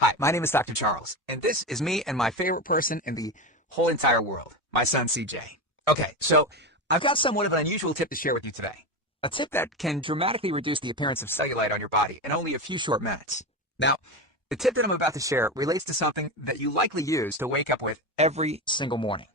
Hi, my name is Dr. Charles, and this is me and my favorite person in the whole entire world, my son CJ. Okay, so I've got somewhat of an unusual tip to share with you today. A tip that can dramatically reduce the appearance of cellulite on your body in only a few short minutes. Now, the tip that I'm about to share relates to something that you likely use to wake up with every single morning.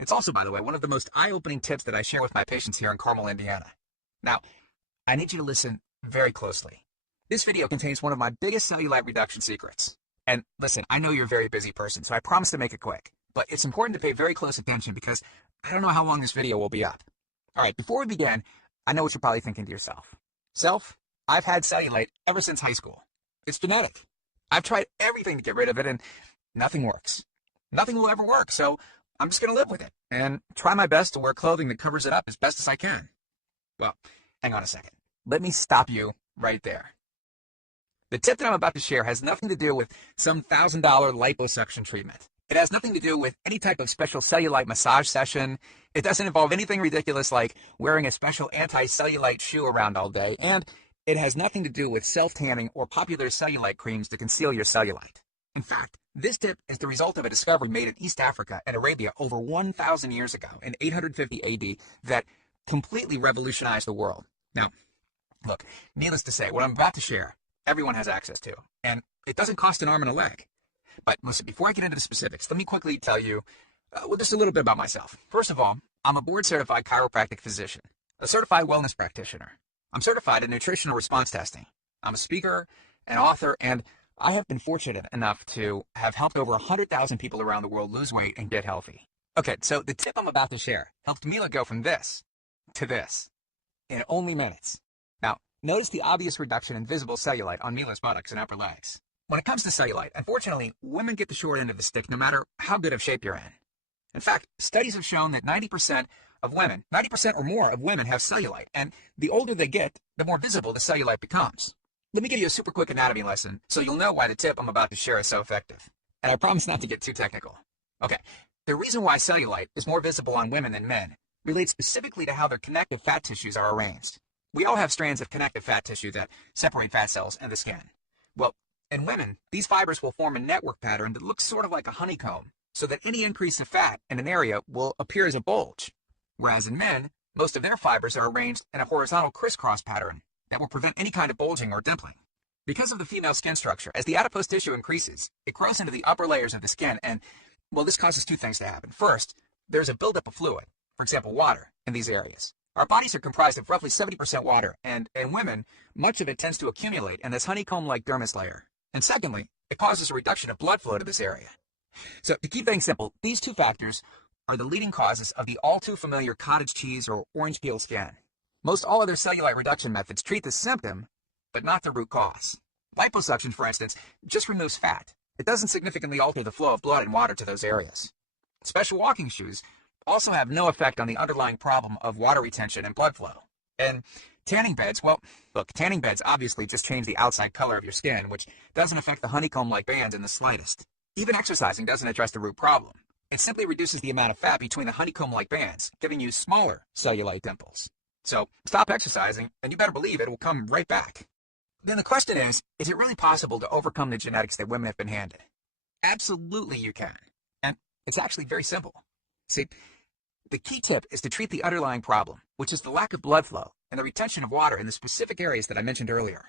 It's also, by the way, one of the most eye-opening tips that I share with my patients here in Carmel, Indiana. Now, I need you to listen very closely. This video contains one of my biggest cellulite reduction secrets. And listen, I know you're a very busy person, so I promise to make it quick. But it's important to pay very close attention because I don't know how long this video will be up. All right, before we begin, I know what you're probably thinking to yourself. Self, I've had cellulite ever since high school. It's genetic. I've tried everything to get rid of it, and nothing works. Nothing will ever work, so I'm just going to live with it and try my best to wear clothing that covers it up as best as I can. Well, hang on a second. Let me stop you right there. The tip that I'm about to share has nothing to do with some $1,000 liposuction treatment. It has nothing to do with any type of special cellulite massage session. It doesn't involve anything ridiculous like wearing a special anti-cellulite shoe around all day. And it has nothing to do with self-tanning or popular cellulite creams to conceal your cellulite. In fact, this tip is the result of a discovery made in East Africa and Arabia over 1,000 years ago in 850 AD that completely revolutionized the world. Now, look, needless to say, what I'm about to share, everyone has access to, and it doesn't cost an arm and a leg. But listen, before I get into the specifics, let me quickly tell you just a little bit about myself. First of all, I'm a board-certified chiropractic physician, a certified wellness practitioner. I'm certified in nutritional response testing. I'm a speaker, an author, and I have been fortunate enough to have helped over 100,000 people around the world lose weight and get healthy. Okay, so the tip I'm about to share helped Mila go from this to this in only minutes. Now, notice the obvious reduction in visible cellulite on Mila's buttocks and upper legs. When it comes to cellulite, unfortunately, women get the short end of the stick no matter how good of shape you're in. In fact, studies have shown that 90% or more of women have cellulite, and the older they get, the more visible the cellulite becomes. Let me give you a super quick anatomy lesson so you'll know why the tip I'm about to share is so effective. And I promise not to get too technical. Okay, the reason why cellulite is more visible on women than men relates specifically to how their connective fat tissues are arranged. We all have strands of connective fat tissue that separate fat cells and the skin. Well, in women, these fibers will form a network pattern that looks sort of like a honeycomb, so that any increase of fat in an area will appear as a bulge. Whereas in men, most of their fibers are arranged in a horizontal crisscross pattern that will prevent any kind of bulging or dimpling. Because of the female skin structure, as the adipose tissue increases, it grows into the upper layers of the skin, and, well, this causes two things to happen. First, there's a buildup of fluid, for example, water, in these areas. Our bodies are comprised of roughly 70% water, and in women, much of it tends to accumulate in this honeycomb-like dermis layer. And secondly, it causes a reduction of blood flow to this area. So to keep things simple, these two factors are the leading causes of the all too familiar cottage cheese or orange peel skin. Most all other cellulite reduction methods treat the symptom, but not the root cause. Liposuction, for instance, just removes fat. It doesn't significantly alter the flow of blood and water to those areas. Special walking shoes also have no effect on the underlying problem of water retention and blood flow. And tanning beds, well, look, tanning beds obviously just change the outside color of your skin, which doesn't affect the honeycomb-like bands in the slightest. Even exercising doesn't address the root problem. It simply reduces the amount of fat between the honeycomb-like bands, giving you smaller cellulite dimples. So stop exercising, and you better believe it will come right back. Then the question is it really possible to overcome the genetics that women have been handed? Absolutely you can. And it's actually very simple. See, the key tip is to treat the underlying problem, which is the lack of blood flow and the retention of water in the specific areas that I mentioned earlier.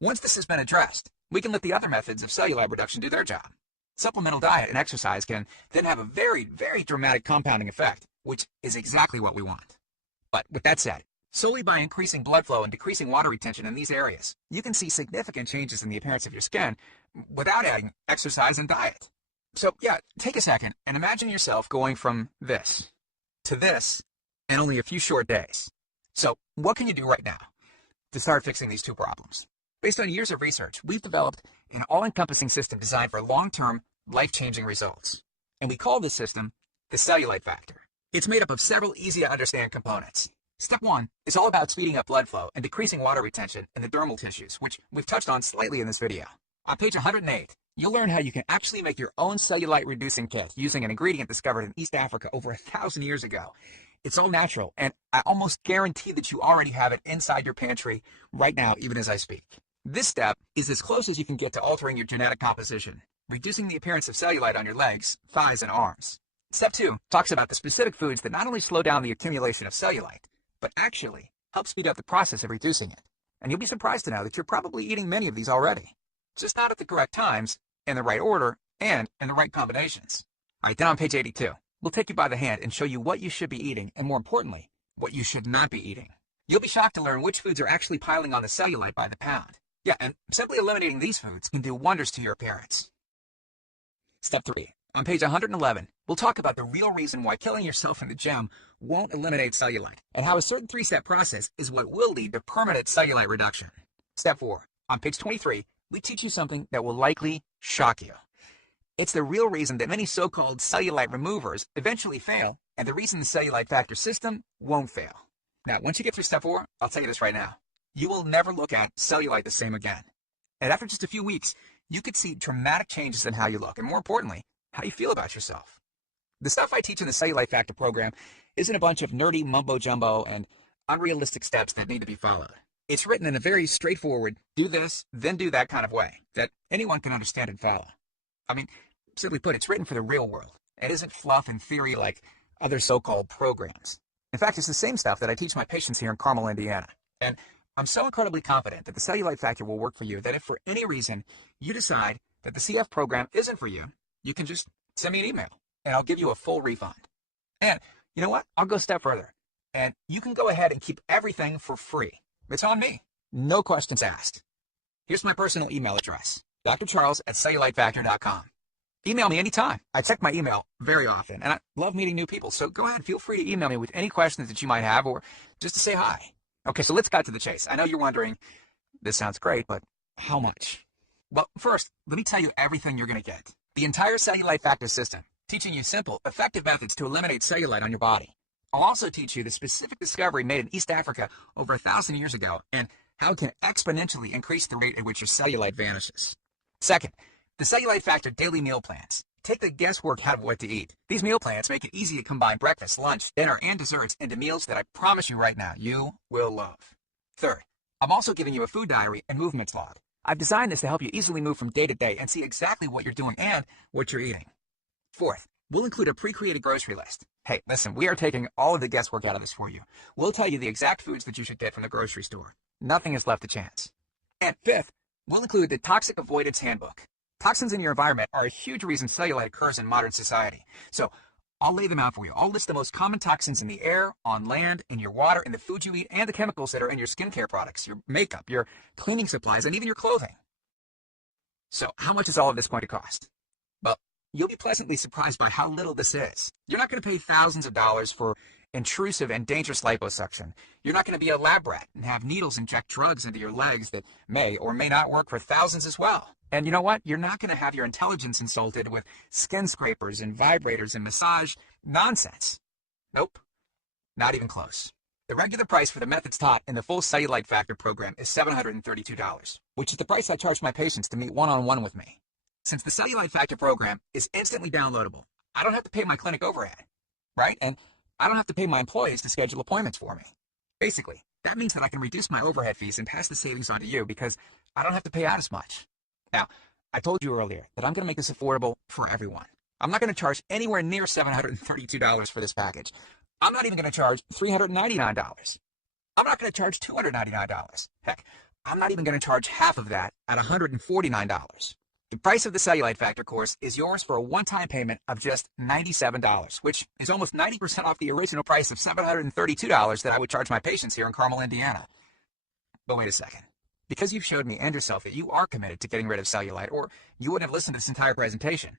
Once this has been addressed, we can let the other methods of cellulite reduction do their job. Supplemental diet and exercise can then have a very, very dramatic compounding effect, which is exactly what we want. But with that said, solely by increasing blood flow and decreasing water retention in these areas, you can see significant changes in the appearance of your skin without adding exercise and diet. So yeah, take a second and imagine yourself going from this to this in only a few short days. So what can you do right now to start fixing these two problems? Based on years of research, we've developed an all-encompassing system designed for long-term, life-changing results. And we call this system the cellulite factor. It's made up of several easy-to-understand components. Step 1 is all about speeding up blood flow and decreasing water retention in the dermal tissues, which we've touched on slightly in this video. On page 108, you'll learn how you can actually make your own cellulite-reducing kit using an ingredient discovered in East Africa over 1,000 years ago. It's all natural, and I almost guarantee that you already have it inside your pantry right now, even as I speak. This step is as close as you can get to altering your genetic composition. reducing the appearance of cellulite on your legs, thighs, and arms. Step 2 talks about the specific foods that not only slow down the accumulation of cellulite, but actually help speed up the process of reducing it. And you'll be surprised to know that you're probably eating many of these already, just not at the correct times, in the right order, and in the right combinations. All right, then on page 82, we'll take you by the hand and show you what you should be eating, and more importantly, what you should not be eating. You'll be shocked to learn which foods are actually piling on the cellulite by the pound. Yeah, and simply eliminating these foods can do wonders to your appearance. Step 3. On page 111, we'll talk about the real reason why killing yourself in the gym won't eliminate cellulite, and how a certain 3-step process is what will lead to permanent cellulite reduction. Step 4. On page 23, we teach you something that will likely shock you. It's the real reason that many so-called cellulite removers eventually fail, and the reason the cellulite factor system won't fail. Now, once you get through step 4, I'll tell you this right now. You will never look at cellulite the same again. And after just a few weeks, you could see dramatic changes in how you look, and more importantly, how you feel about yourself. The stuff I teach in the Cellulite Factor program isn't a bunch of nerdy mumbo-jumbo and unrealistic steps that need to be followed. It's written in a very straightforward, do this, then do that kind of way that anyone can understand and follow. I mean, simply put, it's written for the real world. It isn't fluff and theory like other so-called programs. In fact, it's the same stuff that I teach my patients here in Carmel, Indiana. And I'm so incredibly confident that the Cellulite Factor will work for you that if for any reason you decide that the CF program isn't for you, you can just send me an email and I'll give you a full refund. And you know what? I'll go a step further. And you can go ahead and keep everything for free. It's on me. No questions asked. Here's my personal email address, drcharles@cellulitefactor.com. Email me anytime. I check my email very often, and I love meeting new people. So go ahead, feel free to email me with any questions that you might have or just to say hi. Okay, so let's cut to the chase. I know you're wondering, this sounds great, but how much? Well, first, let me tell you everything you're going to get. The entire Cellulite Factor system, teaching you simple, effective methods to eliminate cellulite on your body. I'll also teach you the specific discovery made in East Africa over 1,000 years ago and how it can exponentially increase the rate at which your cellulite vanishes. Second, the Cellulite Factor daily meal plans. Take the guesswork out of what to eat. These meal plans make it easy to combine breakfast, lunch, dinner, and desserts into meals that I promise you right now you will love. Third, I'm also giving you a food diary and movements log. I've designed this to help you easily move from day to day and see exactly what you're doing and what you're eating. Fourth, we'll include a pre-created grocery list. Hey, listen, we are taking all of the guesswork out of this for you. We'll tell you the exact foods that you should get from the grocery store. Nothing is left to chance. And fifth, we'll include the Toxic Avoidance Handbook. Toxins in your environment are a huge reason cellulite occurs in modern society. So I'll lay them out for you. I'll list the most common toxins in the air, on land, in your water, in the food you eat, and the chemicals that are in your skincare products, your makeup, your cleaning supplies, and even your clothing. So how much is all of this going to cost? Well, you'll be pleasantly surprised by how little this is. You're not going to pay thousands of dollars for intrusive and dangerous liposuction. You're not going to be a lab rat and have needles inject drugs into your legs that may or may not work for thousands as well. And you know what? You're not going to have your intelligence insulted with skin scrapers and vibrators and massage nonsense. Nope, not even close. The regular price for the methods taught in the full Cellulite Factor program is $732, which is the price I charge my patients to meet one-on-one with me. Since the Cellulite Factor program is instantly downloadable, I don't have to pay my clinic overhead, right? And I don't have to pay my employees to schedule appointments for me. Basically, that means that I can reduce my overhead fees and pass the savings on to you because I don't have to pay out as much. Now, I told you earlier that I'm going to make this affordable for everyone. I'm not going to charge anywhere near $732 for this package. I'm not even going to charge $399. I'm not going to charge $299. Heck, I'm not even going to charge half of that at $149. The price of the Cellulite Factor course is yours for a one-time payment of just $97, which is almost 90% off the original price of $732 that I would charge my patients here in Carmel, Indiana. But wait a second. Because you've showed me and yourself that you are committed to getting rid of cellulite, or you wouldn't have listened to this entire presentation.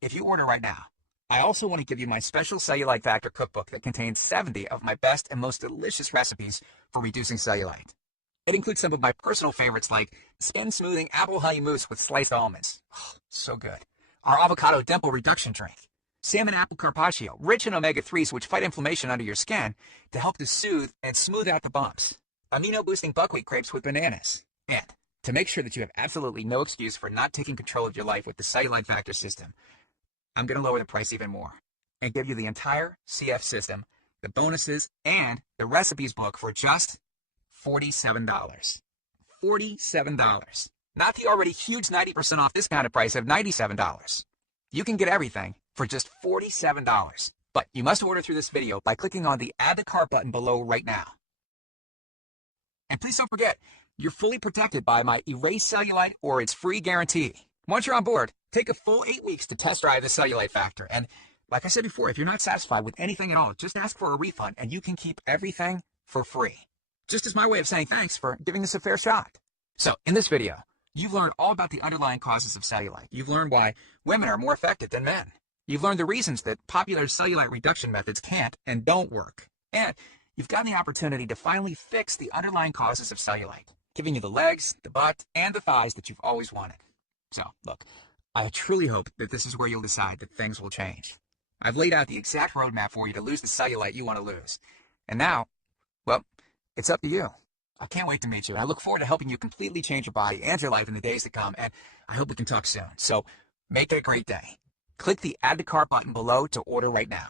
If you order right now, I also want to give you my special Cellulite Factor cookbook that contains 70 of my best and most delicious recipes for reducing cellulite. It includes some of my personal favorites like skin smoothing apple honey mousse with sliced almonds. Oh, so good. Our avocado dimple reduction drink. Salmon apple carpaccio, rich in omega-3s which fight inflammation under your skin to help to soothe and smooth out the bumps. Amino-boosting buckwheat crepes with bananas. And to make sure that you have absolutely no excuse for not taking control of your life with the Cellulite Factor system, I'm going to lower the price even more and give you the entire CF system, the bonuses, and the recipes book for just $47. $47. not the already huge 90% off discounted price of $97. You can get everything for just $47. But you must order through this video by clicking on the Add to Cart button below right now. And please don't forget, you're fully protected by my Erase Cellulite or its free guarantee. Once you're on board, take a full 8 weeks to test drive the Cellulite Factor. And like I said before, if you're not satisfied with anything at all, just ask for a refund and you can keep everything for free. Just as my way of saying thanks for giving this a fair shot. So in this video, you've learned all about the underlying causes of cellulite. You've learned why women are more affected than men. You've learned the reasons that popular cellulite reduction methods can't and don't work. And you've gotten the opportunity to finally fix the underlying causes of cellulite, giving you the legs, the butt, and the thighs that you've always wanted. So, look, I truly hope that this is where you'll decide that things will change. I've laid out the exact roadmap for you to lose the cellulite you want to lose. And now, well, it's up to you. I can't wait to meet you, and I look forward to helping you completely change your body and your life in the days to come, and I hope we can talk soon. So, make it a great day. Click the Add to Cart button below to order right now.